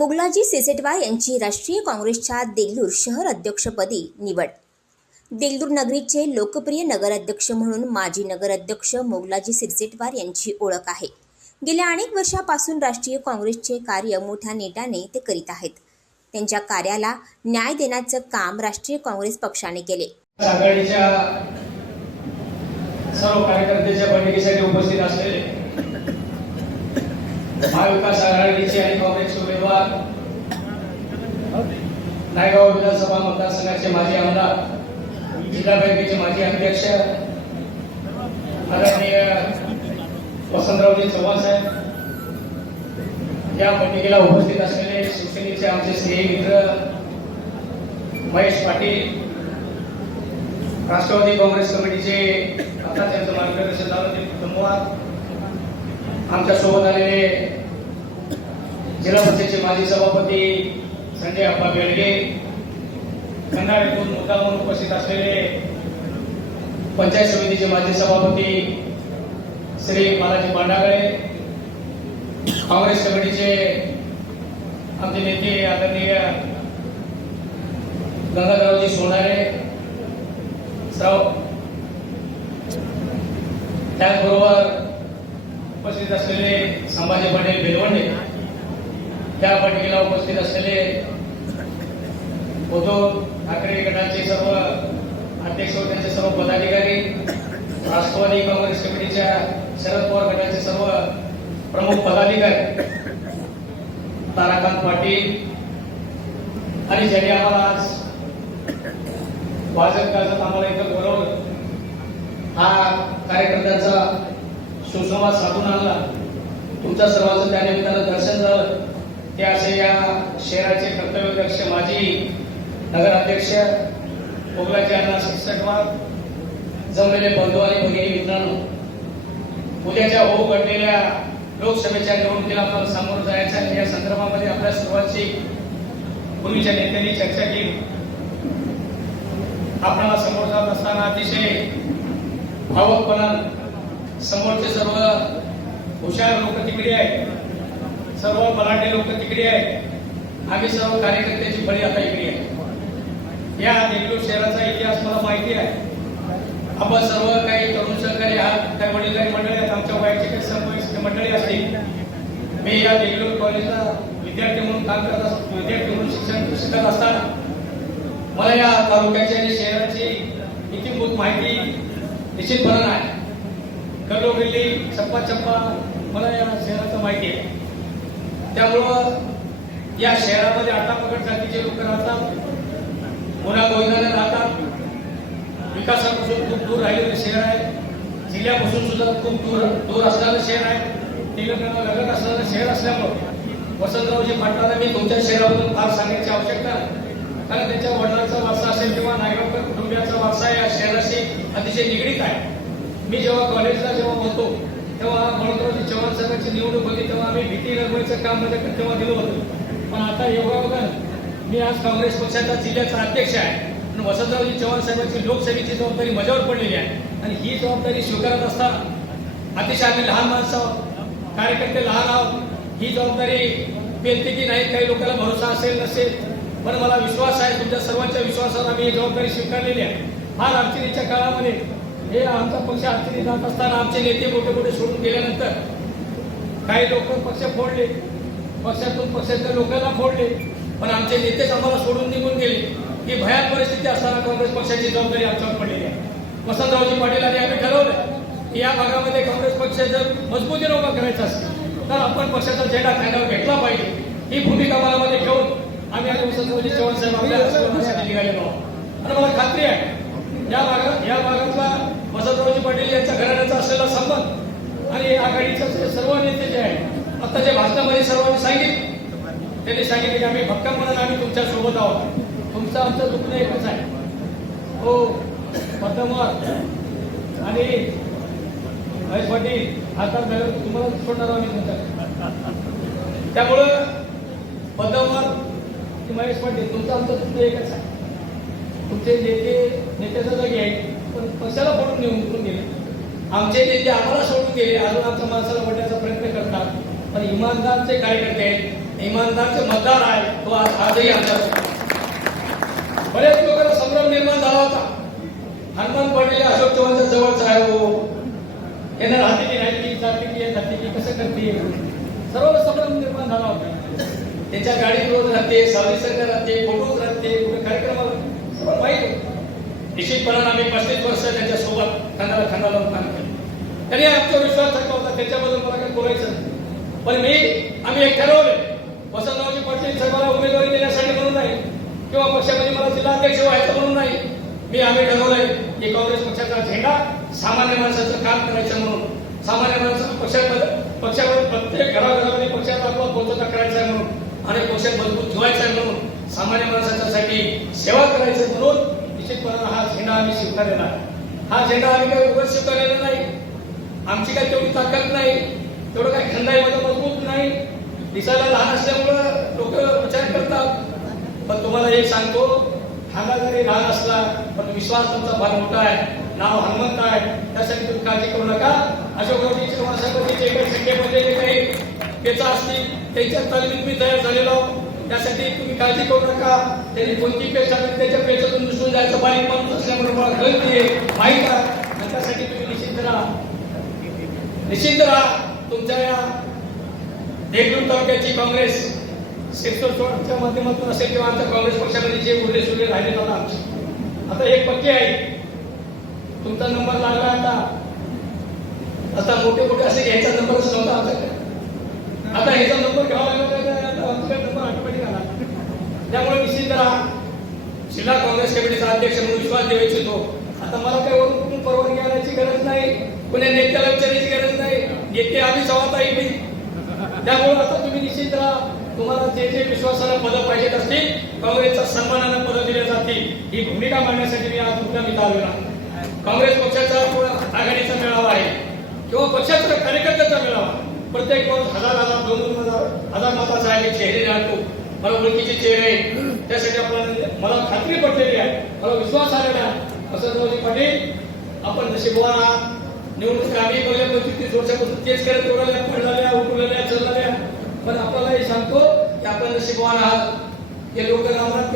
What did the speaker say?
मुगलाजी सेसेटवार यांची राष्ट्रीय काँग्रेसच्या देगलूर शहर अध्यक्षपदी निवड. देगलूर नगरीचे लोकप्रिय नगराध्यक्ष म्हणून माजी नगराध्यक्ष मोगलाजी सिरसेटवार यांची ओळख आहे. गेल्या अनेक वर्षापासून राष्ट्रीय काँग्रेसचे कार्य मोठ्या नेटाने ते करीत आहेत. त्यांच्या कार्याला न्याय देण्याचं काम राष्ट्रीय काँग्रेस पक्षाने केले. सर्व कार्यकर्त्याच्या बैठकीसाठी उपस्थित असलेले महाविकास आघाडीचे आणि काँग्रेस नायगाव विधानसभा मतदारसंघाचे माजी आमदार जिल्हा बँकेचे माजी अध्यक्ष आदरणीय वसंतरावजी चव्हाण साहेब या बैठकीला उपस्थित असलेले शिवसेनेचे आमचे स्नेही मित्र महेश पाटील राष्ट्रवादी काँग्रेस कमिटीचे आता त्यांचं मार्गदर्शन झालं ते कुटुंबवार आमच्यासोबत आलेले जिल्हा परिषदेचे माजी सभापती संजय अप्पा बेळगे खंडाळ्यातून मुद्दा म्हणून उपस्थित असलेले पंचायत समितीचे माजी सभापती श्री बालाजी पांडागळे काँग्रेस कमिटीचे आमचे नेते आदरणीय गंगाधररावजी सोनारे सर्व त्याचबरोबर उपस्थित असलेले संभाजी पाटील बेलवंडे त्या बैठकीला उपस्थित असलेले उद्धव ठाकरे गटाचे सर्व अध्यक्ष व त्यांचे सर्व पदाधिकारी राष्ट्रवादी काँग्रेस कमिटीच्या शरद पवार गटाचे सर्व प्रमुख पदाधिकारी ताराकांत पाटील आणि ज्यांनी आम्हाला आज वाजत गाजत आम्हाला इथं बोलवलं हा कार्यकर्त्यांचा सुसंवाद साधून आणला. तुमच्या सर्वांचं त्यानिमित्तानं दर्शन झालं. ते असे या शहराचे कर्तव्यदक्ष माजी नगराध्यक्ष मोगलाचे अण्णा शिक्षकवार जमलेले बंधू आणि भगिनी मित्रांनो उद्याच्या होऊ घडलेल्या लोकसभेच्या निवडणुकीला आपल्याला सामोरं जायचं या संदर्भामध्ये आपल्या सर्वांची पूर्वीच्या नेत्यांनी चर्चा केली. आपणाला समोर जात असताना अतिशय भावकपणा समोरचे सर्व हुशार लोक तिकडे आहेत. सर्व मराठी लोक तिकडे आहेत. आम्ही सर्व कार्यकर्त्याची फळी आता इकडे आहे. या देगलूर शहराचा इतिहास मला माहिती आहे. आपण सर्व काही तरुण सहकारी आहात काही वडीलधारी मंडळी आहेत आमच्या वयाचे काही सर्व मंडळी असतील. मी या देगलूर कॉलेजला विद्यार्थी म्हणून काम करत असतो विद्यार्थी म्हणून शिक्षण शिकत असताना मला या तालुक्याची आणि शहराची इतिभूत माहिती निश्चितपणे आहे. गल्लोगल्ली चप्पा चप्पा मला या शहराचं माहिती आहे. त्यामुळं या शहरामध्ये आटापकड जातीचे लोक राहतात मुला गोविंदाने राहतात. विकासापासून खूप दूर राहिलेलं शहर आहे. जिल्ह्यापासून सुद्धा खूप दूर दूर असणारं शहर आहे. तेलंगणा लगत असणारं शहर असल्यामुळं वसंतरावजी पाटलांना मी तुमच्या शहराबद्दल फार सांगायची आवश्यकता नाही. कारण त्यांच्या वडिलांचा वारसा असेल किंवा नायगावकर कुटुंबियाचा वारसा या शहराशी अतिशय निगडीत आहे. मी जेव्हा कॉलेजला जेव्हा होतो तेव्हा बळवंतरावजी चव्हाण साहेबांची निवडणूक होती तेव्हा आम्ही भीती निर्मूलीचं काममध्ये तेव्हा दिलं होतं. पण आता योगायोगा मी आज काँग्रेस पक्षाचा जिल्ह्याचा अध्यक्ष आहे. आणि वसंतरावजी चव्हाण साहेबांची लोकसेवेची जबाबदारी माझ्यावर पडलेली आहे. आणि ही जबाबदारी स्वीकारत असताना अतिशय आम्ही लहान माणसं आहोत कार्यकर्ते लहान आहोत. ही जबाबदारी पेलते की नाही काही लोकांना भरोसा असेल नसेल. पण मला विश्वास आहे तुमच्या सर्वांच्या विश्वासावर आम्ही ही जबाबदारी स्वीकारलेली आहे. फार अडचणीच्या काळामध्ये हे आमचा पक्ष अडचणी जात असताना आमचे नेते मोठे मोठे सोडून गेल्यानंतर काही लोक पक्ष फोडले. पक्षातून पक्षातल्या लोकांना फोडले. पण आमचे नेतेच आम्हाला सोडून निघून गेले. की भयान परिस्थिती असताना काँग्रेस पक्षाची जबाबदारी आमच्यावर पडलेली आहे. वसंतरावजी पाटील आणि आम्ही ठरवलं की या भागामध्ये काँग्रेस पक्ष जर मजबूतीने उभा करायचा असेल तर आपण पक्षाचा झेंडा खांद्यावर घेतला पाहिजे. ही भूमिका मनामध्ये घेऊन आम्ही आज वसंतरावजी चव्हाण साहेब आपल्या निघालेलो आहोत आणि मला खात्री आहे या भागात या भागातला वसंतरावजी पाटील यांच्या घराण्याचा असलेला संबंध आणि आघाडीचे सर्व नेते जे आहेत आता जे भाषणामध्ये सर्वांनी सांगितलं त्यांनी सांगितले की आम्ही भक्कम म्हणून आम्ही तुमच्यासोबत आहोत. तुमचं आमचं दुखणं एकच आहे. हो पद्मवार आणि महेश पाटील आता तुम्हाला सोडणार आम्ही म्हणतात त्यामुळं पद्मवार महेश पाटील तुमचं आमचं दुखणं एकच आहे. तुमचे नेते नेत्याचं जागी आहे. कशाला पडून नेऊन उतरून गेले? आमचे नेते आम्हाला सोडून गेले अजून आमच्या माणसाला वाटण्याचा प्रयत्न करतात. पण इमानदारचे कार्यकर्ते आहेत इमानदारचे मतदार आहे तो आजही आमच्या बरेच लोकांना संभ्रम निर्माण झाला होता. हनुमान पडलेले अशोक चव्हाणच्या जवळचा आहे हो यांना राहते की नाही की जाते की जाते की कसं करते सर्व संभ्रम निर्माण झाला होता. त्याच्या गाडीत रोज राहते सर्व्हिसर राहते फोटोज राहते कुठे कार्यक्रमाला सर्व माहीत होतं. निश्चितपणानं आम्ही पस्तीस वर्ष त्यांच्यासोबत खांद्याला खांदा लावून काम केलं त्यांनी आमचा विश्वास ठरला होता त्याच्याबद्दल मला काही बोलायचं नाही. पण मी आम्ही एक ठरवलं वसंतरावजी पाटील साहेबांना उमेदवारी देण्यासाठी म्हणून नाही किंवा पक्षामध्ये मला जिल्हाध्यक्ष व्हायचं म्हणून नाही मी आम्ही ठरवलंय की काँग्रेस पक्षाचा झेंडा सामान्य माणसाचं काम करायचं म्हणून सामान्य माणसाचं पक्षामध्ये पक्षामध्ये प्रत्येक घराघरामध्ये पक्षाचा आपला पोहोचता करायचा आहे म्हणून आणि पक्ष मजबूत ठेवायचा आहे म्हणून सामान्य माणसाच्यासाठी सेवा करायचं म्हणून निश्चितपणानं हा झेंडा आम्ही स्वीकारलेला आहे. हा झेंडा आम्ही काही उगाच स्वीकारलेला नाही. आमची काही तेवढी ताकद नाही. तेवढं काही खंदाईमध्ये मजबूत नाही. दिसायला लहान असल्यामुळं लोक विचार करतात. पण तुम्हाला हे सांगतो खांदा जरी लहान असला पण विश्वास तुमचा फार मोठा आहे. नाव हनुमंत आहे. त्यासाठी तुम्ही काळजी करू नका. अशोकरावजी चव्हाण साहेबांचे जे काही संख्येमध्ये जे काही पेचा असतील त्यांच्या तालमीत मी तयार झालेलो त्यासाठी तुम्ही काळजी करू नका. त्यांनी कोणती पेच आली त्याच्या पेचातून दिसून जायचं बारीक माणूस असल्यामुळे मला गळती आहे. माहीत आहे त्यासाठी तुम्ही निश्चिंत राहा. निश्चिंत राहा. तुमच्या या देगलूर तालुक्याची काँग्रेस सेक्टरच्या माध्यमातून असेल किंवा आमच्या काँग्रेस पक्षामध्ये जे उरले सुरले राहिले आता. आता एक पक्के आहे. तुमचा नंबर लागला आता. आता मोठे मोठे असे घ्यायचा नंबरच नव्हता आमच्याकडे. आता ह्याचा नंबर घ्यावा लागला तर आमच्याकडे नंबर ऑटोमॅटिक आला त्यामुळे निश्चित राहा जिल्हा काँग्रेस कमिटीचा अध्यक्ष म्हणून विश्वास देऊ इच्छितो. आता मला काही वरून कुठून परवानगी आणायची गरज नाही. कुण्या नेत्याला विचारायची गरज नाही. नेते आम्ही सवाता येईल त्यामुळे आता तुम्ही निश्चित राहा. तुम्हाला जे जे विश्वासानं पदं पाहिजेत असतील काँग्रेसचा सन्मानानं पदं दिले जातील. ही भूमिका मांडण्यासाठी मी आज तुमच्या इथं आहे. काँग्रेस पक्षाचा आघाडीचा मेळावा आहे. किंवा पक्षाचा कार्यकर्त्याचा मेळावा. प्रत्येक वर्ष हजार हजार दोन दोन हजार हजार मताचा आहे चेहरे राहतो. मला ओळखीचे चेहरे आहेत. त्यासाठी आपल्याला मला खात्री पडलेली आहे. मला विश्वास आलेला आहे. असं वसंतरावजी पाटील आपण नशीबवान आहात. निवडणूक आम्ही पहिल्या पंचवीस वर्षापासून तेच करत उडाल्या पडलेल्या उठलेल्या चाललेल्या पण आपल्याला हे सांगतो की आपण नशीबवान आहात. हे लोक रामरात